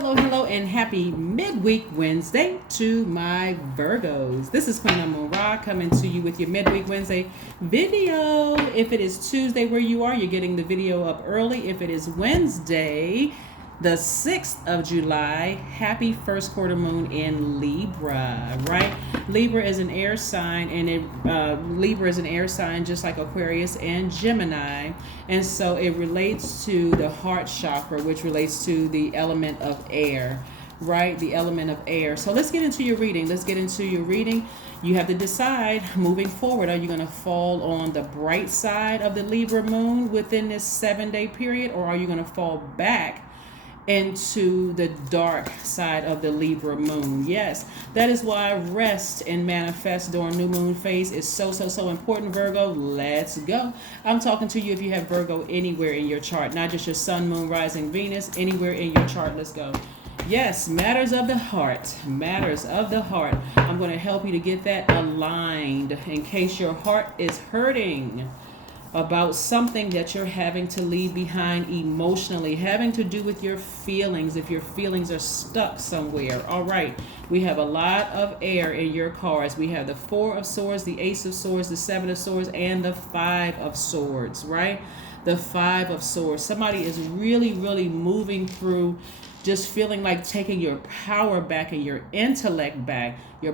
Hello, and happy midweek Wednesday to my Virgos. This is Queen Amun Ra coming to you with your midweek Wednesday video. If it is Tuesday where you are, you're getting the video up early. If it is Wednesday, the 6th of July, happy first quarter moon in Libra, right? Libra is an air sign, and Libra is an air sign just like Aquarius and Gemini. And so it relates to the heart chakra, which relates to the element of air, right? The element of air. So let's get into your reading. You have to decide moving forward, are you going to fall on the bright side of the Libra moon within this 7-day period, or are you going to fall back into the dark side of the Libra moon? Yes, that is why rest and manifest during new moon phase is so important, Virgo. Let's go. I'm talking to you if you have Virgo anywhere in your chart, not just your sun, moon, rising, Venus, anywhere in your chart. Let's go. Yes, matters of the heart. I'm going to help you to get that aligned in case your heart is hurting about something that you're having to leave behind emotionally, having to do with your feelings, if your feelings are stuck somewhere. All right, we have a lot of air in your cards. We have the 4 of Swords, the Ace of Swords, the 7 of Swords, and the 5 of Swords, right? The 5 of Swords. Somebody is really moving through just feeling like taking your power back and your intellect back, after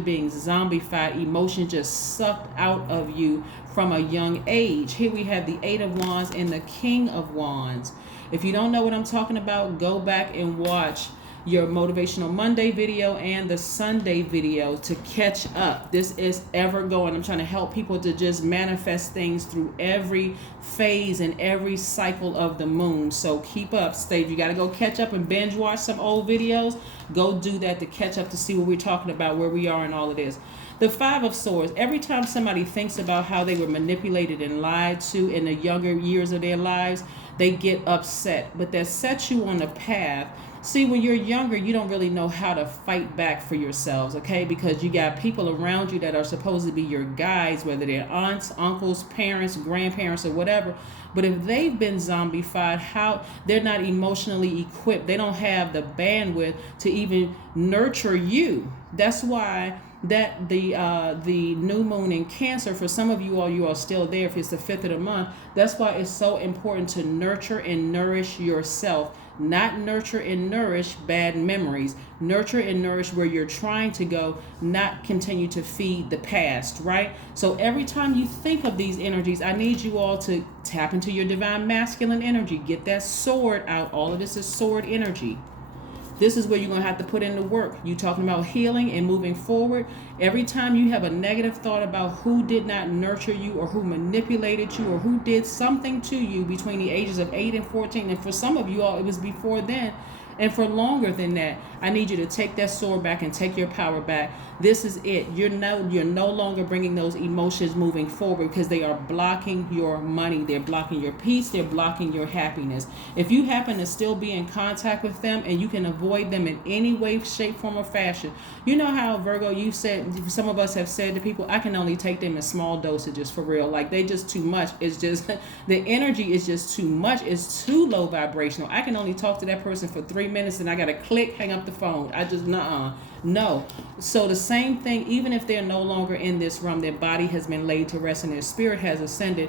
being zombified, emotion just sucked out of you from a young age. Here we have the 8 of Wands and the King of Wands. If you don't know what I'm talking about, go back and watch your Motivational Monday video and the Sunday video to catch up. This is ever going. I'm trying to help people to just manifest things through every phase and every cycle of the moon. So keep up, stay. You got to go catch up and binge watch some old videos. Go do that to catch up to see what we're talking about, where we are in all of this. The 5 of Swords, every time somebody thinks about how they were manipulated and lied to in the younger years of their lives, they get upset. But that sets you on the path. See, when you're younger, you don't really know how to fight back for yourselves, okay? Because you got people around you that are supposed to be your guides, whether they're aunts, uncles, parents, grandparents, or whatever. But if they've been zombified, they're not emotionally equipped. They don't have the bandwidth to even nurture you. That's why that the new moon in Cancer, for some of you all, you are still there if it's the 5th of the month. That's why it's so important to nurture and nourish yourself. Not nurture and nourish bad memories. Nurture and nourish where you're trying to go, not continue to feed the past, right? So every time you think of these energies, I need you all to tap into your divine masculine energy. Get that sword out. All of this is sword energy. This is where you're going to have to put in the work. You talking about healing and moving forward. Every time you have a negative thought about who did not nurture you or who manipulated you or who did something to you between the ages of 8 and 14, and for some of you all, it was before then, and for longer than that, I need you to take that sword back and take your power back. This is it. You're no longer bringing those emotions moving forward because they are blocking your money. They're blocking your peace. They're blocking your happiness. If you happen to still be in contact with them and you can avoid them in any way, shape, form, or fashion, you know how, Virgo, you said, some of us have said to people, I can only take them in small dosages, for real. Like, they just too much. It's just, the energy is just too much. It's too low vibrational. I can only talk to that person for 3 minutes and I got to click, hang up the phone. I just, no. So the same thing, even if they're no longer in this realm, their body has been laid to rest and their spirit has ascended,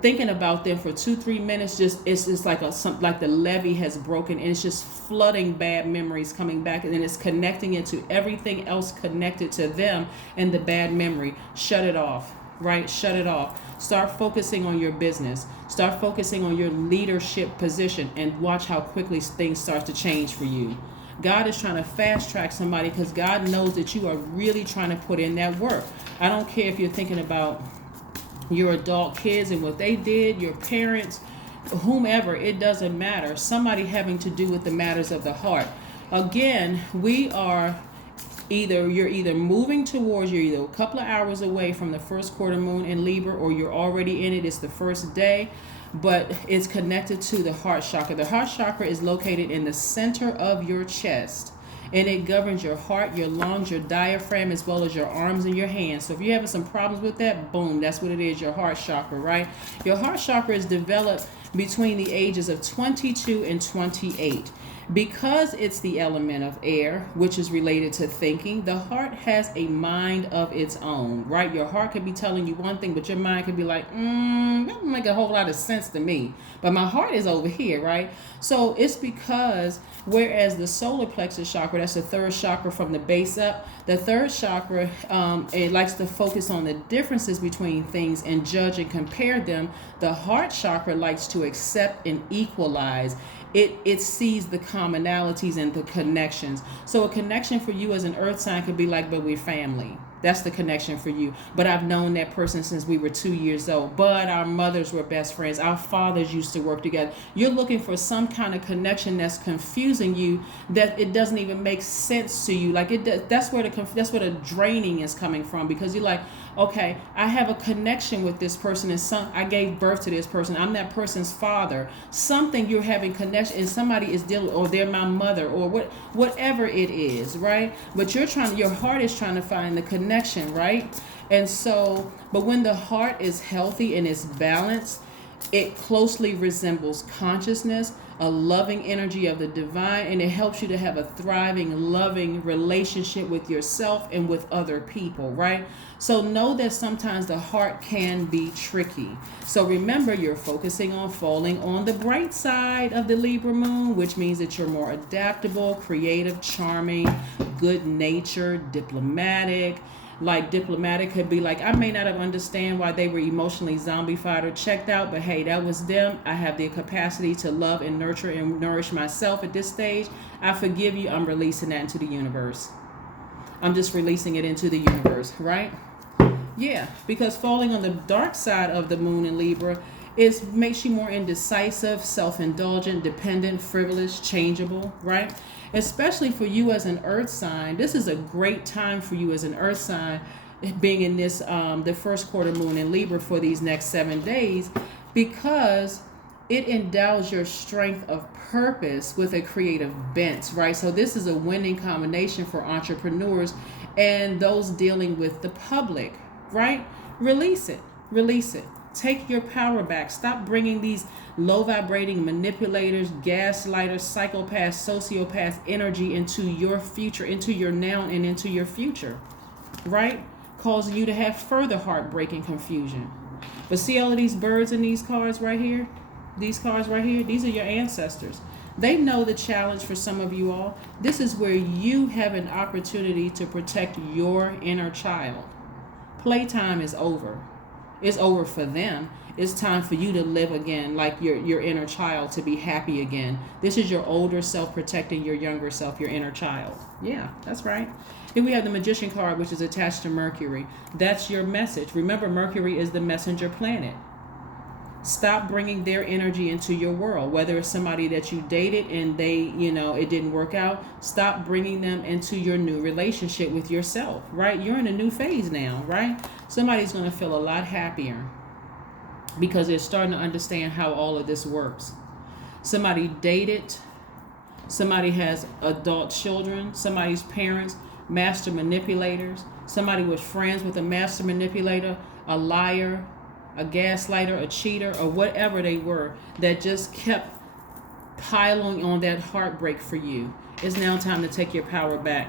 thinking about them for 2-3 minutes, it's like like the levee has broken and it's just flooding bad memories coming back, and then it's connecting it to everything else connected to them and the bad memory. Shut it off, right? Shut it off. Start focusing on your business. Start focusing on your leadership position and watch how quickly things start to change for you. God is trying to fast track somebody because God knows that you are really trying to put in that work. I don't care if you're thinking about your adult kids and what they did, your parents, whomever, it doesn't matter. Somebody having to do with the matters of the heart. Again, you're either moving towards, you're either a couple of hours away from the first quarter moon in Libra, or you're already in it. It's the first day, but it's connected to the heart chakra. The heart chakra is located in the center of your chest, and it governs your heart, your lungs, your diaphragm, as well as your arms and your hands. So if you're having some problems with that, boom, that's what it is, your heart chakra, right? Your heart chakra is developed between the ages of 22 and 28. Because it's the element of air, which is related to thinking, the heart has a mind of its own, right? Your heart could be telling you one thing, but your mind could be like, that don't make a whole lot of sense to me. But my heart is over here, right? So it's because, whereas the solar plexus chakra, that's the third chakra from the base up, the third chakra, it likes to focus on the differences between things and judge and compare them. The heart chakra likes to accept and equalize. It sees the commonalities and the connections. So a connection for you as an earth sign could be like, but we're family. That's the connection for you. But I've known that person since we were 2 years old. But our mothers were best friends. Our fathers used to work together. You're looking for some kind of connection that's confusing you, that it doesn't even make sense to you. Like that's where the draining is coming from, because you're like, okay, I have a connection with this person, and I gave birth to this person. I'm that person's father. Something you're having connection, and somebody is dealing, or they're my mother, or whatever it is, right? But your heart is trying to find the connection, right? And so, but when the heart is healthy and it's balanced, it closely resembles consciousness, a loving energy of the divine, and it helps you to have a thriving, loving relationship with yourself and with other people, right? So know that sometimes the heart can be tricky. So remember, you're focusing on falling on the bright side of the Libra moon, which means that you're more adaptable, creative, charming, good-natured, diplomatic. Like diplomatic could be like, I may not have understand why they were emotionally zombified or checked out, but hey, that was them. I have the capacity to love and nurture and nourish myself at this stage. I forgive you. I'm releasing that into the universe. I'm just releasing it into the universe, right? Yeah, because falling on the dark side of the moon in Libra makes you more indecisive, self-indulgent, dependent, frivolous, changeable, right? Especially for you as an earth sign. This is a great time for you as an earth sign, being in this the first quarter moon in Libra for these next 7 days, because it endows your strength of purpose with a creative bent, right? So this is a winning combination for entrepreneurs and those dealing with the public, right? Release it. Take your power back. Stop bringing these low vibrating manipulators, gaslighters, psychopaths, sociopaths energy into your future, into your now, and into your future, right? Causing you to have further heartbreak and confusion. But see all of these birds in these cards right here? These cards right here, these are your ancestors. They know the challenge for some of you all. This is where you have an opportunity to protect your inner child. Playtime is over. It's over for them. It's time for you to live again, like your inner child, to be happy again. This is your older self protecting your younger self, your inner child. Yeah, that's right. Here we have the Magician card, which is attached to Mercury. That's your message. Remember, Mercury is the messenger planet. Stop bringing their energy into your world. Whether it's somebody that you dated and they, it didn't work out, stop bringing them into your new relationship with yourself, right? You're in a new phase now, right? Somebody's going to feel a lot happier because they're starting to understand how all of this works. Somebody dated, somebody has adult children, somebody's parents, master manipulators, somebody was friends with a master manipulator, a liar, a gaslighter, a cheater, or whatever they were, that just kept piling on that heartbreak for you. It's now time to take your power back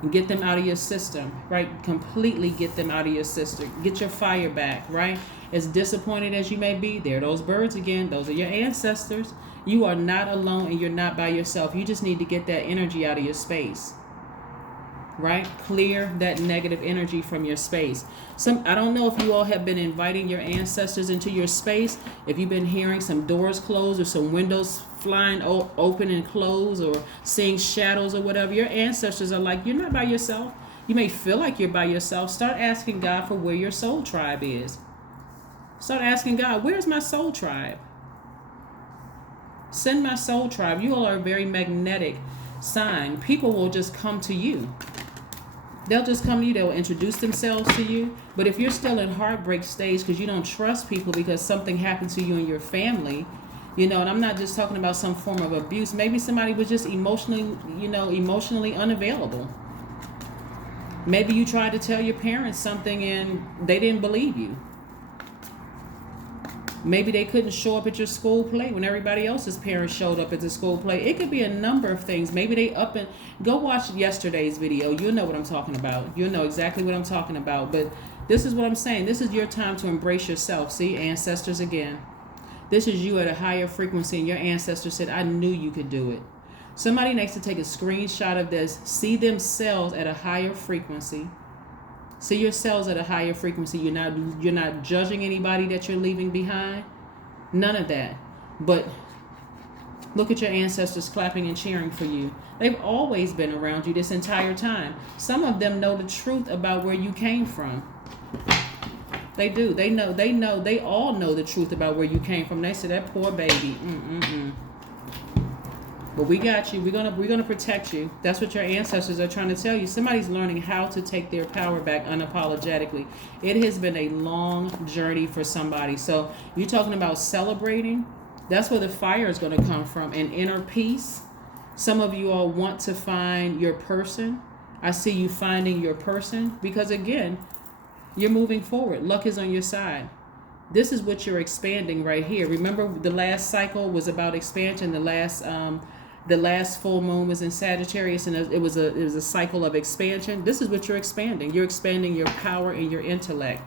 and get them out of your system, right? Completely get them out of your system. Get your fire back, right? As disappointed as you may be, there are those birds again. Those are your ancestors. You are not alone and you're not by yourself. You just need to get that energy out of your space, right? Clear that negative energy from your space. I don't know if you all have been inviting your ancestors into your space. If you've been hearing some doors close or some windows flying open and close, or seeing shadows or whatever, your ancestors are like, you're not by yourself. You may feel like you're by yourself. Start asking God for where your soul tribe is. Start asking God, where's my soul tribe? Send my soul tribe. You all are a very magnetic sign. People will just come to you. They'll just come to you. They'll introduce themselves to you. But if you're still in heartbreak stage because you don't trust people because something happened to you and your family, and I'm not just talking about some form of abuse. Maybe somebody was just emotionally unavailable. Maybe you tried to tell your parents something and they didn't believe you. Maybe they couldn't show up at your school play when everybody else's parents showed up at the school play. It could be a number of things. Maybe they up and go watch yesterday's video. You'll know what I'm talking about. You'll know exactly what I'm talking about. But this is what I'm saying. This is your time to embrace yourself. See, ancestors again. This is you at a higher frequency, and your ancestors said, I knew you could do it. Somebody needs to take a screenshot of this. See themselves at a higher frequency. See yourselves at a higher frequency. You're not judging anybody that you're leaving behind. None of that. But look at your ancestors clapping and cheering for you. They've always been around you this entire time. Some of them know the truth about where you came from. They do. They know. They all know the truth about where you came from. They say, that poor baby. But we got you. We're gonna protect you. That's what your ancestors are trying to tell you. Somebody's learning how to take their power back unapologetically. It has been a long journey for somebody. So you're talking about celebrating. That's where the fire is going to come from. An inner peace. Some of you all want to find your person. I see you finding your person because, again, you're moving forward. Luck is on your side. This is what you're expanding right here. Remember, the last cycle was about expansion. The last full moon was in Sagittarius, and it was a cycle of expansion. This is what you're expanding. You're expanding your power and your intellect.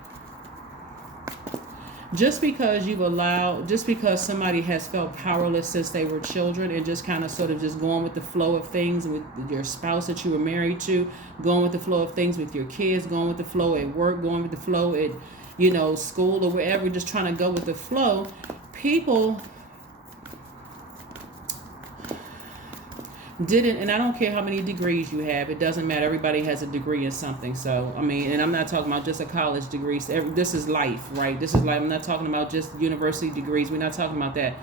Just because somebody has felt powerless since they were children and just kind of sort of just going with the flow of things with your spouse that you were married to, going with the flow of things with your kids, going with the flow at work, going with the flow at, school or wherever, just trying to go with the flow, people didn't, and I don't care how many degrees you have, it doesn't matter. Everybody has a degree in something. So, and I'm not talking about just a college degree. This is life, right? This is life. I'm not talking about just university degrees. We're not talking about that.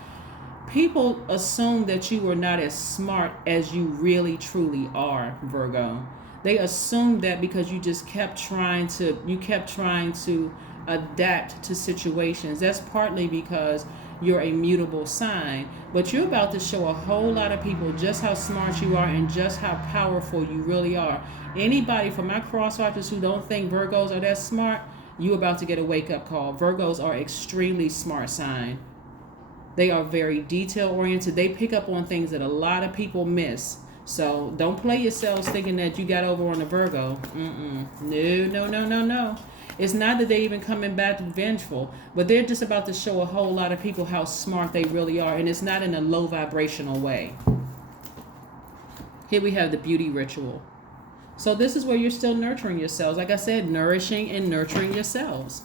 People assume that you are not as smart as you really truly are, Virgo. They assume that because you just kept trying to adapt to situations. That's partly because you're a mutable sign, but you're about to show a whole lot of people just how smart you are and just how powerful you really are. Anybody from my cross-watchers who don't think Virgos are that smart, you're about to get a wake-up call. Virgos are extremely smart sign. They are very detail-oriented. They pick up on things that a lot of people miss. So don't play yourselves thinking that you got over on a Virgo. No. It's not that they're even coming back vengeful, but they're just about to show a whole lot of people how smart they really are, and it's not in a low vibrational way. Here we have the beauty ritual. So this is where you're still nurturing yourselves. Like I said, nourishing and nurturing yourselves.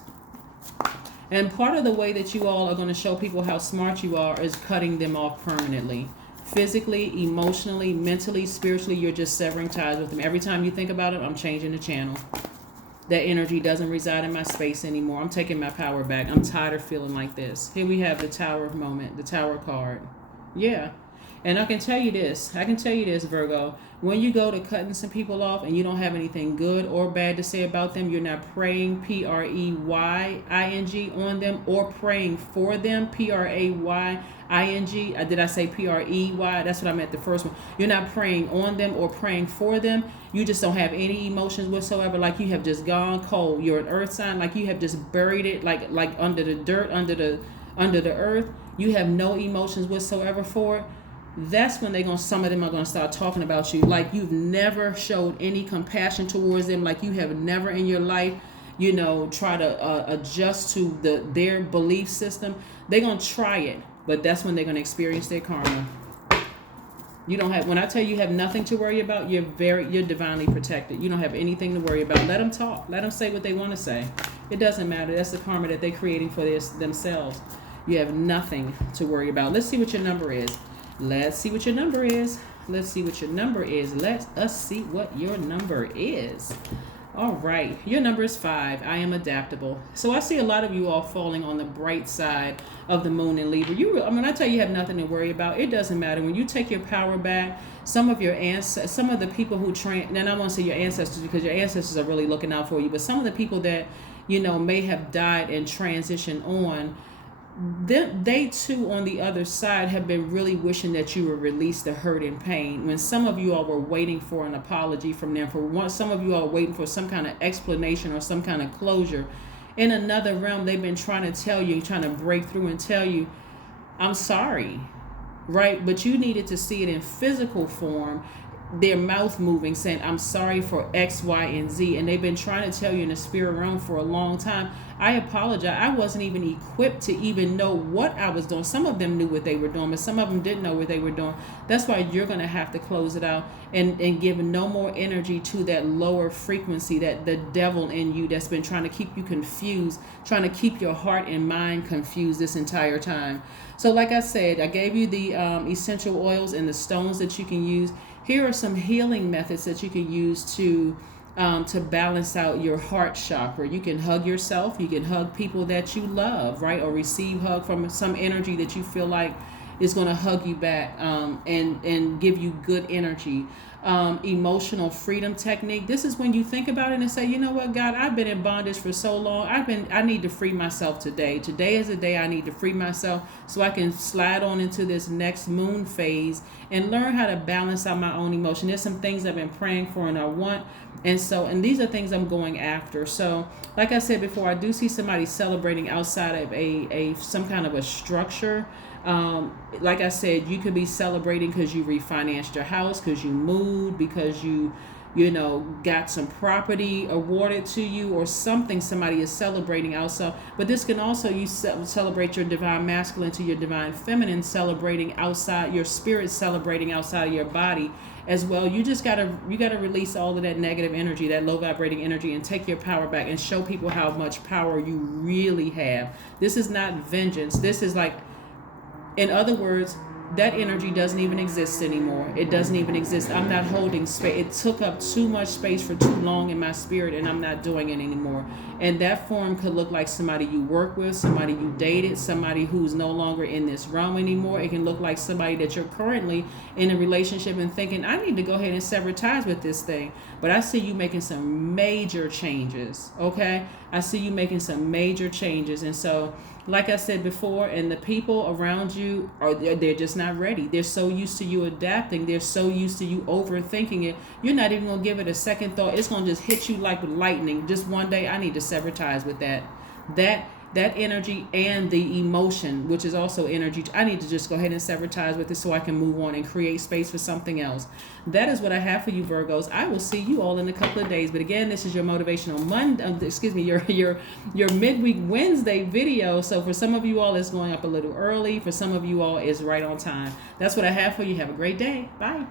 And part of the way that you all are going to show people how smart you are is cutting them off permanently. Physically, emotionally, mentally, spiritually, you're just severing ties with them. Every time you think about it, I'm changing the channel. That energy doesn't reside in my space anymore. I'm taking my power back. I'm tired of feeling like this. Here we have the Tower moment, the Tower card. Yeah. And I can tell you this, Virgo. When you go to cutting some people off and you don't have anything good or bad to say about them, you're not praying, preying, on them, or praying for them, praying. Did I say prey? That's what I meant the first one. You're not praying on them or praying for them. You just don't have any emotions whatsoever. Like you have just gone cold. You're an earth sign. Like you have just buried it like under the dirt, under the earth. You have no emotions whatsoever for it. That's when some of them are going to start talking about you. Like you've never showed any compassion towards them. Like you have never in your life, try to adjust to their belief system. They're going to try it. But that's when they're going to experience their karma. When I tell you have nothing to worry about, you're divinely protected. You don't have anything to worry about. Let them talk. Let them say what they want to say. It doesn't matter. That's the karma that they're creating for themselves. You have nothing to worry about. Let's see what your number is. Let us see what your number is. All right. Your number is 5. I am adaptable. So I see a lot of you all falling on the bright side of the moon in Libra. When I tell you have nothing to worry about, it doesn't matter. When you take your power back, some of the people who train, and I won't say your ancestors because your ancestors are really looking out for you, but some of the people that, may have died and transitioned on, they too on the other side have been really wishing that you would release the hurt and pain. When some of you all were waiting for an apology from them, some of you all waiting for some kind of explanation or some kind of closure, In another realm, they've been trying to tell you, trying to break through and tell you, I'm sorry, right? But you needed to see it in physical form, their mouth moving, saying, I'm sorry for X, Y, and Z. And they've been trying to tell you in the spirit realm for a long time. I apologize. I wasn't even equipped to even know what I was doing. Some of them knew what they were doing, but some of them didn't know what they were doing. That's why you're going to have to close it out and give no more energy to that lower frequency, that the devil in you that's been trying to keep you confused, trying to keep your heart and mind confused this entire time. So like I said, I gave you the essential oils and the stones that you can use. Here are some healing methods that you can use to balance out your heart chakra. You can hug yourself. You can hug people that you love, right? Or receive hug from some energy that you feel like is going to hug you back and give you good energy. Emotional freedom technique. This is when you think about it and say, you know what, God, I've been in bondage for so long. I need to free myself today. Today is the day I need to free myself so I can slide on into this next moon phase and learn how to balance out my own emotion. There's some things I've been praying for and I want. And these are things I'm going after. So like I said before, I do see somebody celebrating outside of a some kind of a structure. Like I said, you could be celebrating because you refinanced your house, because you moved, because you got some property awarded to you or something. Somebody is celebrating outside. But this can also, you celebrate your divine masculine to your divine feminine, celebrating outside, your spirit celebrating outside of your body as well. You gotta release all of that negative energy, that low vibrating energy, and take your power back and show people how much power you really have. This is not vengeance. This is like, in other words, that energy doesn't even exist anymore. It doesn't even exist. I'm not holding space. It took up too much space for too long in my spirit, and I'm not doing it anymore. And that form could look like somebody you work with, somebody you dated, somebody who's no longer in this realm anymore. It can look like somebody that you're currently in a relationship and thinking, I need to go ahead and sever ties with this thing. But I see you making some major changes, okay? I see you making some major changes. And so, like I said before, and the people around you they're just not ready. They're so used to you adapting. They're so used to you overthinking it. You're not even going to give it a second thought. It's going to just hit you like lightning. Just one day, I need to sever ties with that energy and the emotion, which is also energy. I need to just go ahead and sever ties with it so I can move on and create space for something else. That is what I have for you, Virgos. I will see you all in a couple of days. But again, this is your motivational your midweek Wednesday video. So for some of you all, it's going up a little early. For some of you all, it's right on time. That's what I have for you. Have a great day. Bye.